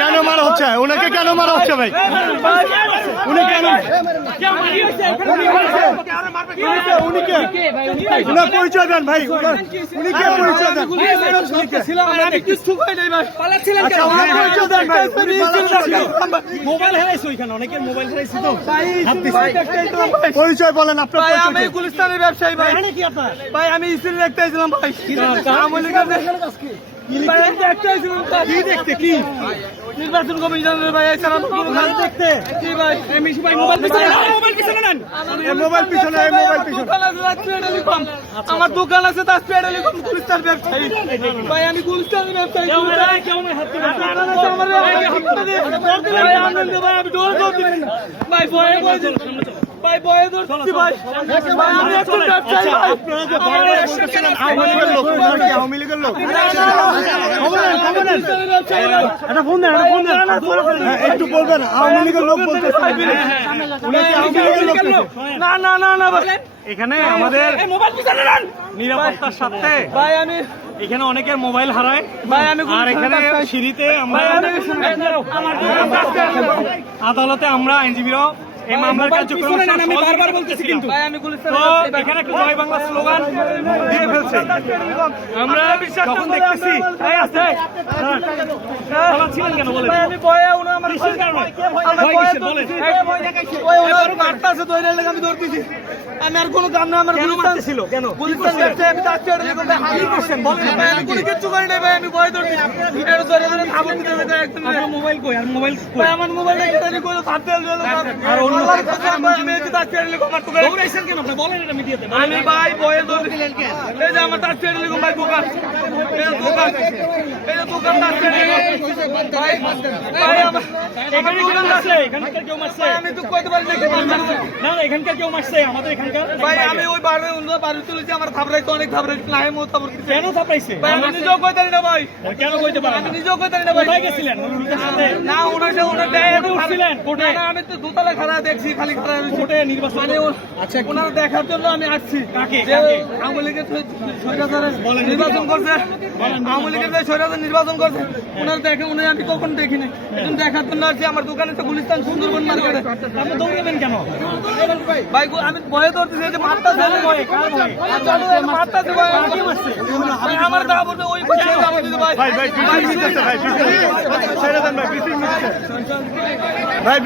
কেন মারা হচ্ছে? ওনাকে কেন মারা হচ্ছে ভাই? উনি কেন উনার পরিচয় দেন ভাই উনি কে পরিচয় দেন। আচ্ছা পরিচয় দেন ভাই উনি পালাচ্ছেন। মোবাইল হারাইছো এখানে অনেকের মোবাইল হারাইছি তো। পরিচয় বলেন আপনার ভাই আমি গুলিস্তানের ব্যবসায়ী ভাই। ভাই আমি স্ত্রী দেখতে ভাই। কি দেখতে কি নির্বাচন কমিশনের ভাই এছাড়া কোনো জি ভাই ভাই মোবাইল মোবাইল পিছনে মোবাইল পিছনে মোবাইল আমার দোকান আছে গুলিস্তান ব্যবসায়ী ভাই আমি গুলিস্তানের ব্যবসায়ী ভাই বয়ে বয়ে ভাই দৌড়ছি ভাই আমি একটু ব্যবসায়ী ভাই আপনারা যে আওয়ামী লীগের লোক আওয়ামী লীগের লোক এটা ফোন দেন ফোন দেন হ্যাঁ, একটু বলবেন আওয়ামী লীগের লোক বলতেছেন আওয়ামী লীগের লোক না না না না এখানে আমাদের নিরাপত্তার সাথে ভাই আমি এখানে অনেকের মোবাইল হারায় ভাই আমি আর এখানে সিঁড়িতে আমরা আদালতে আমরা আইনজীবীরাও এই মামলার কার্যক্রম বারবার বলতেছি কিন্তু। আমি তো এখানে একটা জয় বাংলা স্লোগান দিয়ে ফেলছে। আমরা যখন দেখতেছি এই আছে। ছিলেন কেন বলেন। আমি ভয়ে উনি আমার কিসের কারণে? বলেন। ওই ওনার মারতাছে ধরে লাগে আমি ধরতেছি আমি আর কোনো কাম না আমার কেন গুলিস্তান মারতেছিল? কেন? গুলিস্তান ব্যবসায়ী আমি তার চেয়ে হাজির করছেন ভাই আমি কোনো কিছু করি নাই ভাই আমি ভয় ধরতেছি ভিডিও ধরে ধরে থাবন দিতে দিতে একদম মোবাইল কই? আর মোবাইল কই? আমার মোবাইল একটা কোনো হাত দিয়ে আর অন্য- আমি এই যে তার চেয়ে এরকম আমার দোকানে দৌড়াইছেন কেন আপনি? বলেন এটা মিডিয়াতে আমি ভাই বয়ে এই যে আমার তার চেয়ে এরকম ভাই দোকান এই দোকান। এই যে দোকান তার চেয়ে ভাই ভাই এখানে কেউ মারছে এখানকার কেউ মারছে। আমি তো কইতে পারি না না না এখানকার কেউ মারছে আমাদের এখানকার ভাই আমি ওই বারে অন্য বাড়ি তুলেছি আমার থাবড়াইতে অনেক থাবড়াইছে না আমি থাবড় কেন থাপাইছে ভাই আমি নিজেও কইতে না ভাই। কেন কইতে আমি নিজেও কইতে পারি না ভাই। গেছিলেন? সাথে না ওনার সাথে ওনার দেয়। উঠছিলেন? কোর্টে? আমি তো দোতলা খাড়া দেখছি খালি। কোর্টে নির্বাচন মানে ও- ওনার দেখার জন্য আমি আসছি। কাকে? আওয়ামী লীগের নির্বাচন করছে। আওয়ামী লীগের স্বৈরাচার নির্বাচন করছে ওনার দেখে উনি আমি কখন দেখিনি। এখন দেখার জন্য আসছি আমার দোকানে তো গুলিস্তান সুন্দরবন মার্কেটে আপনি দৌড়াবেন কেন? ভাই আমি ভয়ে ধরতেছি যে মারতা ছেলে ভয়ে? ভাই। ভাই, আমার দাবা বলতে ওই ভাই ভাই ভাই। ভাই ব্রিফিং ছেড়ে দেন ভাই ব্রিফিং নিতেছে ভাই